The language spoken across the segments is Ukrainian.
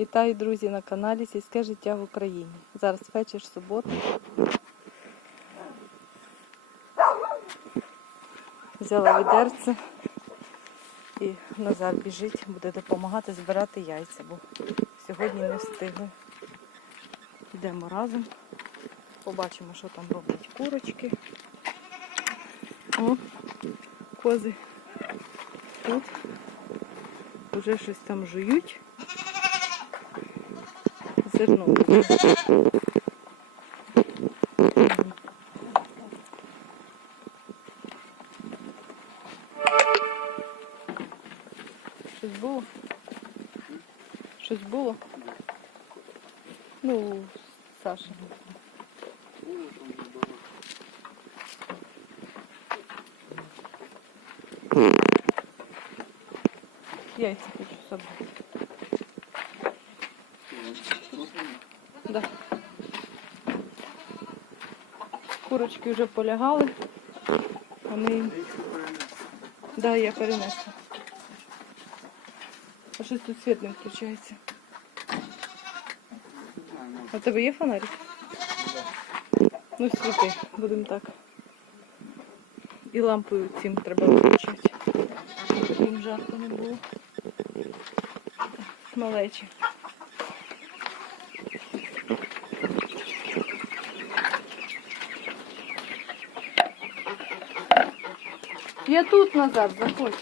Вітаю, друзі, на каналі Сільське життя в Україні. Зараз вечір субота. Взяла відерце і Назар біжить, буде допомагати збирати яйця, бо сьогодні не встигли. Йдемо разом. Побачимо, що там роблять курочки. О, кози тут. Уже щось там жують. Зерно. Щось було? Щось було? Ну, Саша. Яйця хочу собрати. Да. Курочки вже полягали. Вони. Да, я перенесла. А щось тут світ не включається. А у тебе є фонарик? Ну, світи, будемо так. І лампою цим треба виключати. Їм жарко не було. Малечі. Я тут назад, заходь.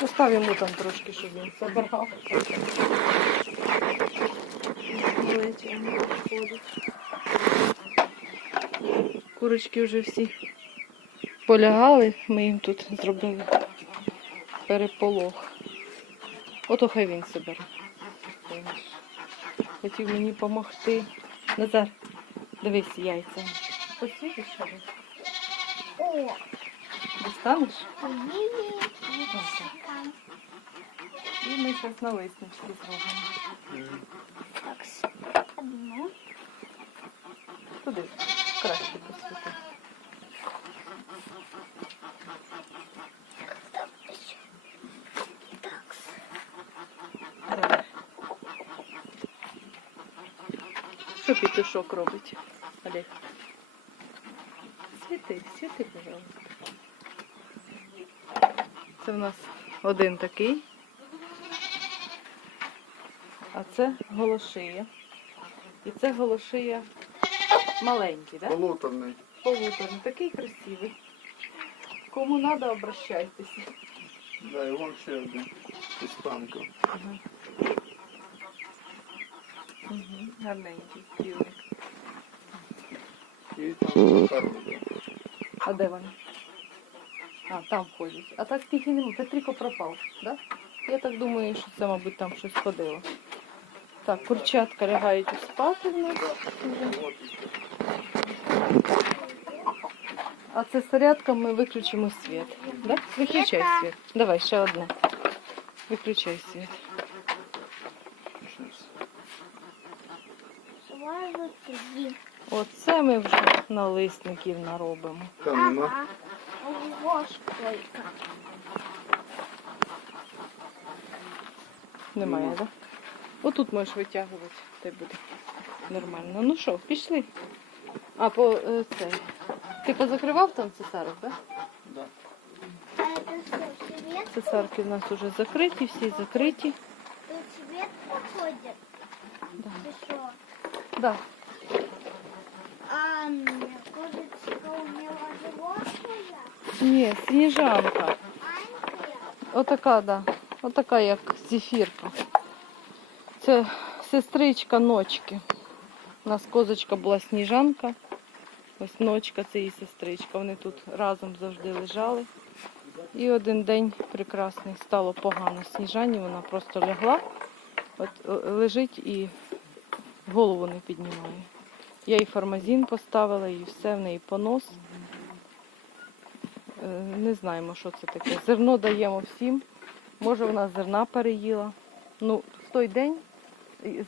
Постав йому там трошки, щоб він ходять. Курочки вже всі полягали, ми їм тут зробили переполох. Ото хай він себе. Хотів мені допомогти. Назар, дивись яйця. Посвітиш що? О, Достанеш? ні. І ми зараз налиснички зробимо. Так, одну. Туди. Краще посвіти. Так, Давай. Що петушок робить? Олег? Світи, світи, пожалуйста. Це в нас один такий. А це голошия. І це голошия маленький, так? Да? Полуторний. Полуторний. Такий красивий. Кому треба, обращайтеся. Да, і вон ще один. Ага. Угу. Гарненький півник. І там. А де вони? А, там ходять. А так тільки нема. Петріко пропав, да? Я так думаю, що це, мабуть, там щось ходило. Так, курчатка лягають спати в нас. А це зарядка ми виключимо світ. Да? Виключай світ. Давай, ще одне. Виключай світ. Оце ми вже налисників наробимо. Там нема. Ага. Немає, так? Да? Отут можеш витягувати, те буде нормально. Ну що, пішли. А, по е, це. Ти позакривав там цесарок, так? Да. Да? Цесарки в нас вже закриті, всі закриті. Тут свет проходит? Да. Ты что? Да. Ні, сніжанка. Отака, да. Отака, як зефірка. Це сестричка ночки. У нас козочка була сніжанка. Ось ночка це її сестричка. Вони тут разом завжди лежали. І один день прекрасний стало погано сніжані, вона просто лягла, от е, лежить і голову не піднімає. Я їй фармазін поставила, і все, в неї понос. Е, Не знаємо, що це таке. Зерно даємо всім. Може, вона зерна переїла. Ну, в той день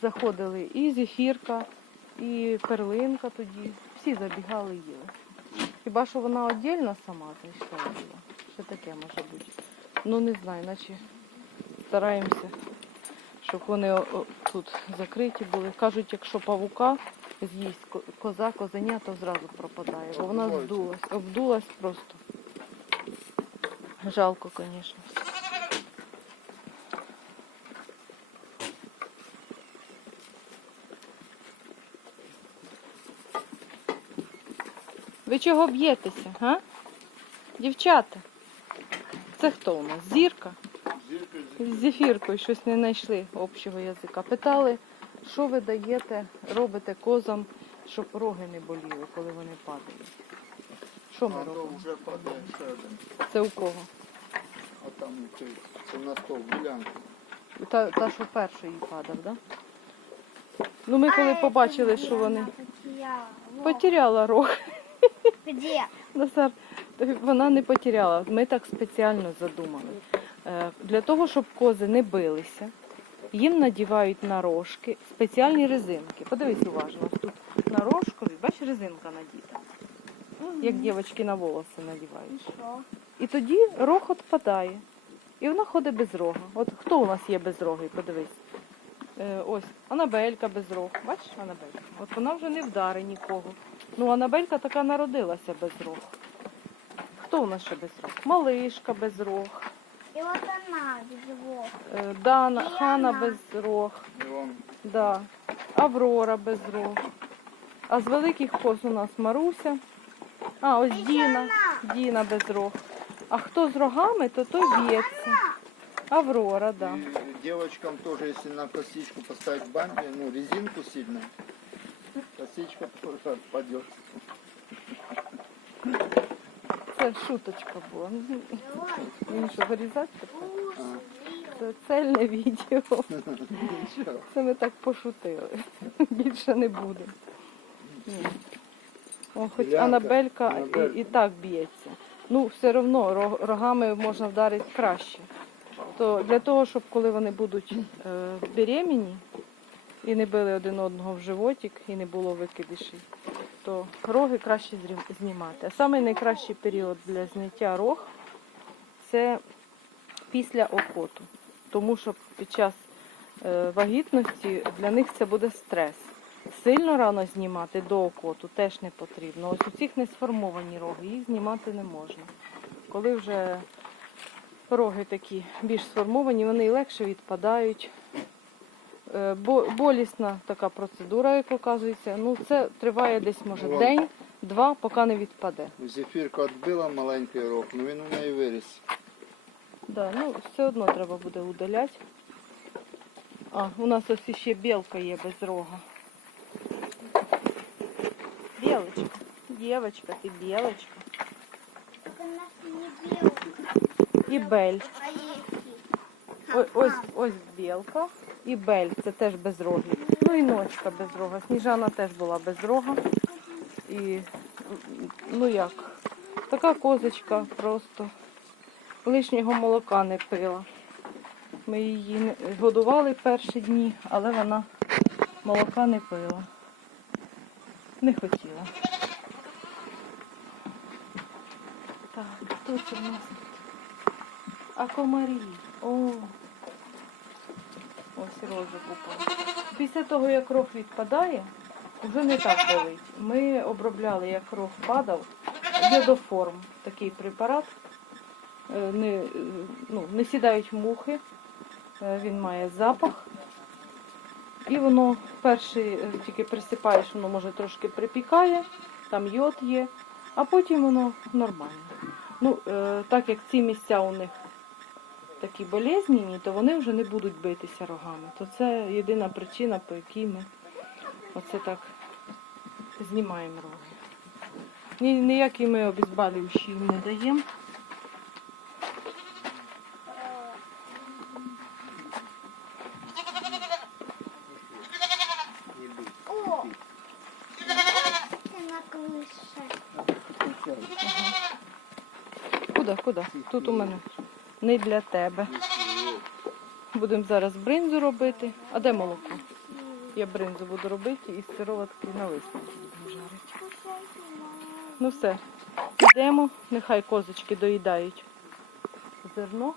заходили і зефірка, і перлинка тоді. Всі забігали і їли. Хіба що вона віддільно сама зайшла була. Що таке може бути? Ну не знаю, наче стараємося щоб вони тут закриті були. Кажуть, якщо павука з'їсть коза, козеня, то зразу пропадає, бо вона здулась, обдулась просто. Жалко, звісно. Ви чого б'єтеся, га? Дівчата? Це хто у нас? Зірка? Зірка, З зефіркою щось не знайшли общого язика. Питали, що ви даєте, робите козам, щоб роги не боліли, коли вони падають. Що ми робимо? вже падає ще один. Це у кого? А там цей, це на стол, гулянку. Та, та що перший падав, так? Да? Ну ми коли побачили, що вони потеряла рог. Где? Назар, вона не потеряла. Ми так спеціально задумали. Е, Для того, щоб кози не билися, їм надівають на рожки спеціальні резинки. Подивись уважно, тут на рожкові, бачиш, резинка надіта, як дівчатки на волоси надівають. І тоді рог відпадає. І вона ходить без рога. От хто у нас є без роги, подивись. Е, ось, Анабелька без рог. Бачиш, Анабелька? От вона вже не вдари нікого. Ну, Анабелька така народилася без рог. Хто у нас ще без рог? Малишка без рог. И вот она без его. Е, Дана, Діана. Хана без рог. Да. Аврора без рог. А з великих коз у нас Маруся. А, ось Діна. Діна без рог. А хто з рогами, то той б'ється. Аврора, да. И девочкам тоже, если на косичку поставить бампер, ну, резинку сильно, косичка тоже отпадет. Це шуточка була. Ну, Він що, вирізати? тепер? Це цельне відео. Це ми так пошутили. Більше не буде. Ні. О, хоч Янка, Анабелька Анабелька. і, і так б'ється. Ну, все одно рогами можна вдарити краще. То для того, щоб коли вони будуть е, беременні і не били один одного в животик і не було викидишів, то роги краще знімати. А самий найкращий період для зняття рог це після охоту. Тому що під час е, вагітності для них це буде стрес. Сильно рано знімати до окоту теж не потрібно. Ось у цих не сформовані роги, їх знімати не можна. Коли вже роги такі більш сформовані, вони легше відпадають. Е, бо- Болісна така процедура, як оказується. Ну, це триває десь, може, Вон. день, два, поки не відпаде. Зефірка відбила маленький рог, ну він у неї виріс. Да, ну все одно треба буде удаляти. А, у нас ось ще білка є без рога. Білочка. Дівочка, ти білочка. Так у нас не белка, І бель. ось, ось білка. І бель, це теж без рогів. Ну і ночка без рога. Сніжана теж була без рога. І ну як, така козочка просто. Лишнього молока не пила. Ми її годували перші дні, але вона молока не пила. Не хотіла. Так, хто це в нас? А комарі. О. Ось рожик упав. Після того, як рог відпадає, вже не так болить. Ми обробляли, як рог падав, йодоформ, такий препарат. Е, Не, е, ну, не сідають мухи, е, він має запах. І воно перший е, тільки присипаєш, воно може трошки припікає, там йод є, а потім воно нормально. Ну, е, так як ці місця у них такі болезненні, то вони вже не будуть битися рогами. То це єдина причина, по якій ми оце так знімаємо роги. Ні, ніякі ми обезболюючі їм не даємо. Куди, куди? Тут у мене не для тебе. Будемо зараз бринзу робити. А де молоко? Я бринзу буду робити і сироватки на листочку будемо жарити. Ну все, йдемо, нехай козочки доїдають зерно.